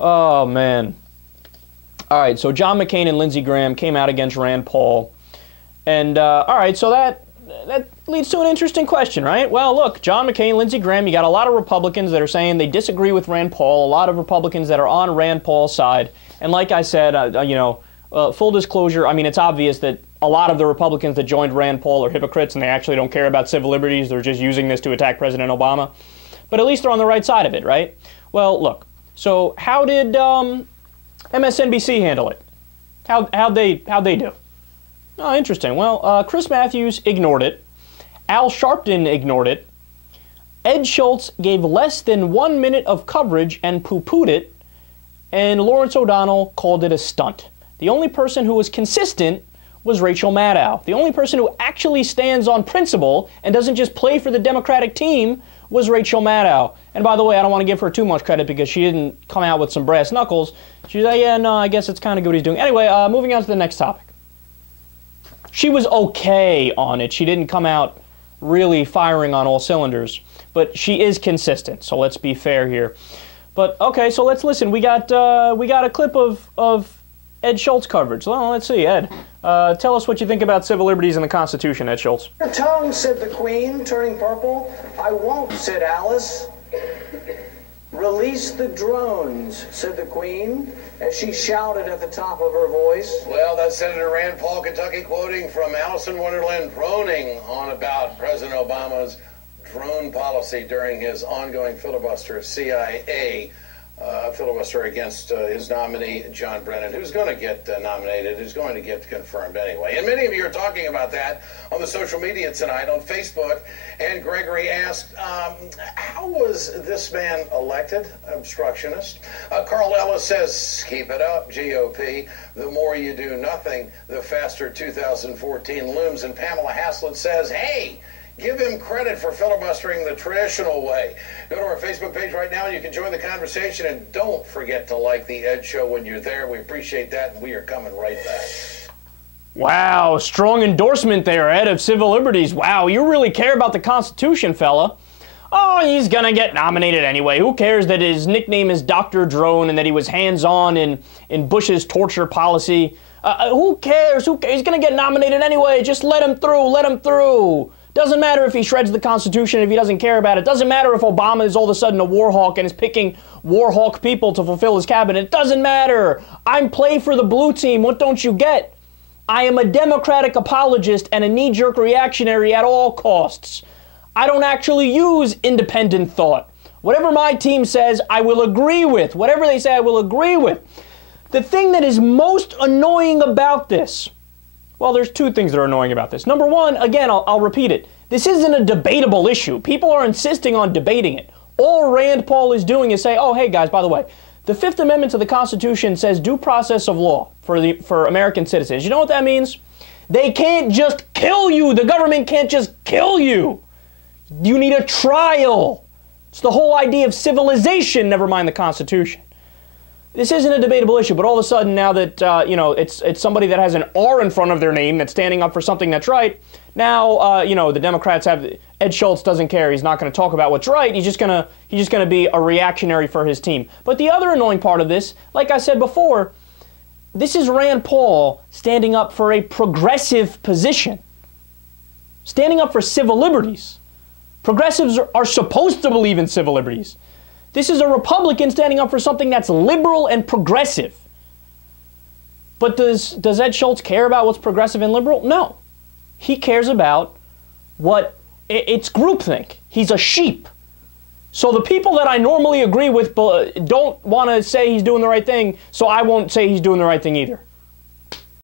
Oh, man. All right, so John McCain and Lindsey Graham came out against Rand Paul. And, all right, so that leads to an interesting question, right? Well, look, John McCain, Lindsey Graham, you got a lot of Republicans that are saying they disagree with Rand Paul, a lot of Republicans that are on Rand Paul's side. And like I said, full disclosure, I mean, it's obvious that a lot of the Republicans that joined Rand Paul are hypocrites and they actually don't care about civil liberties. They're just using this to attack President Obama. But at least they're on the right side of it, right? Well, look, so how did MSNBC handle it? How'd they do? Oh, interesting. Well, Chris Matthews ignored it. Al Sharpton ignored it. Ed Schultz gave less than 1 minute of coverage and poo-pooed it. And Lawrence O'Donnell called it a stunt. The only person who was consistent was Rachel Maddow. The only person who actually stands on principle and doesn't just play for the Democratic team was Rachel Maddow. And by the way, I don't want to give her too much credit because she didn't come out with some brass knuckles. She's like, yeah, no, I guess it's kind of good what he's doing. Anyway, moving on to the next topic. She was okay on it. She didn't come out really firing on all cylinders. But she is consistent, so let's be fair here. But, okay, so let's listen. We got a clip of Ed Schultz coverage. Well, let's see, Ed. Tell us what you think about civil liberties and the Constitution, Ed Schultz. Your tongue, said the Queen, turning purple. I won't, said Alice. Release the drones, said the Queen, as she shouted at the top of her voice. Well, that's Senator Rand Paul, Kentucky, quoting from Alice in Wonderland, droning on about President Obama's drone policy during his ongoing filibuster, CIA filibuster against his nominee, John Brennan, who's going to get nominated, who's going to get confirmed anyway. And many of you are talking about that on the social media tonight on Facebook. And Gregory asked, how was this man elected? Obstructionist. Carl Ellis says, keep it up, GOP. The more you do nothing, the faster 2014 looms. And Pamela Haslett says, hey, give him credit for filibustering the traditional way. Go to our Facebook page right now and you can join the conversation. And don't forget to like the Ed Show when you're there. We appreciate that, and we are coming right back. Wow, strong endorsement there, Ed, of civil liberties. Wow, you really care about the Constitution, fella. Oh, he's gonna get nominated anyway. Who cares that his nickname is Dr. Drone and that he was hands-on in Bush's torture policy? Who cares? He's gonna get nominated anyway. Just let him through, let him through. Doesn't matter if he shreds the Constitution, if he doesn't care about it. Doesn't matter if Obama is all of a sudden a war hawk and is picking war hawk people to fulfill his cabinet. It doesn't matter. I'm play for the blue team. What don't you get? I am a Democratic apologist and a knee-jerk reactionary at all costs. I don't actually use independent thought. Whatever my team says, I will agree with. Whatever they say, I will agree with. The thing that is most annoying about this, well, there's two things that are annoying about this. Number one, again, I'll repeat it. This isn't a debatable issue. People are insisting on debating it. All Rand Paul is doing is say, oh, hey, guys, by the way, the Fifth Amendment to the Constitution says due process of law for American citizens. You know what that means? They can't just kill you. The government can't just kill you. You need a trial. It's the whole idea of civilization, never mind the Constitution. This isn't a debatable issue, but all of a sudden now that, it's somebody that has an R in front of their name that's standing up for something that's right, now, the Democrats have, Ed Schultz doesn't care. He's not going to talk about what's right. He's just going to be a reactionary for his team. But the other annoying part of this, like I said before, this is Rand Paul standing up for a progressive position, standing up for civil liberties. Progressives are supposed to believe in civil liberties. This is a Republican standing up for something that's liberal and progressive. But does Ed Schultz care about what's progressive and liberal? No. He cares about it's groupthink. He's a sheep. So the people that I normally agree with don't want to say he's doing the right thing, so I won't say he's doing the right thing either.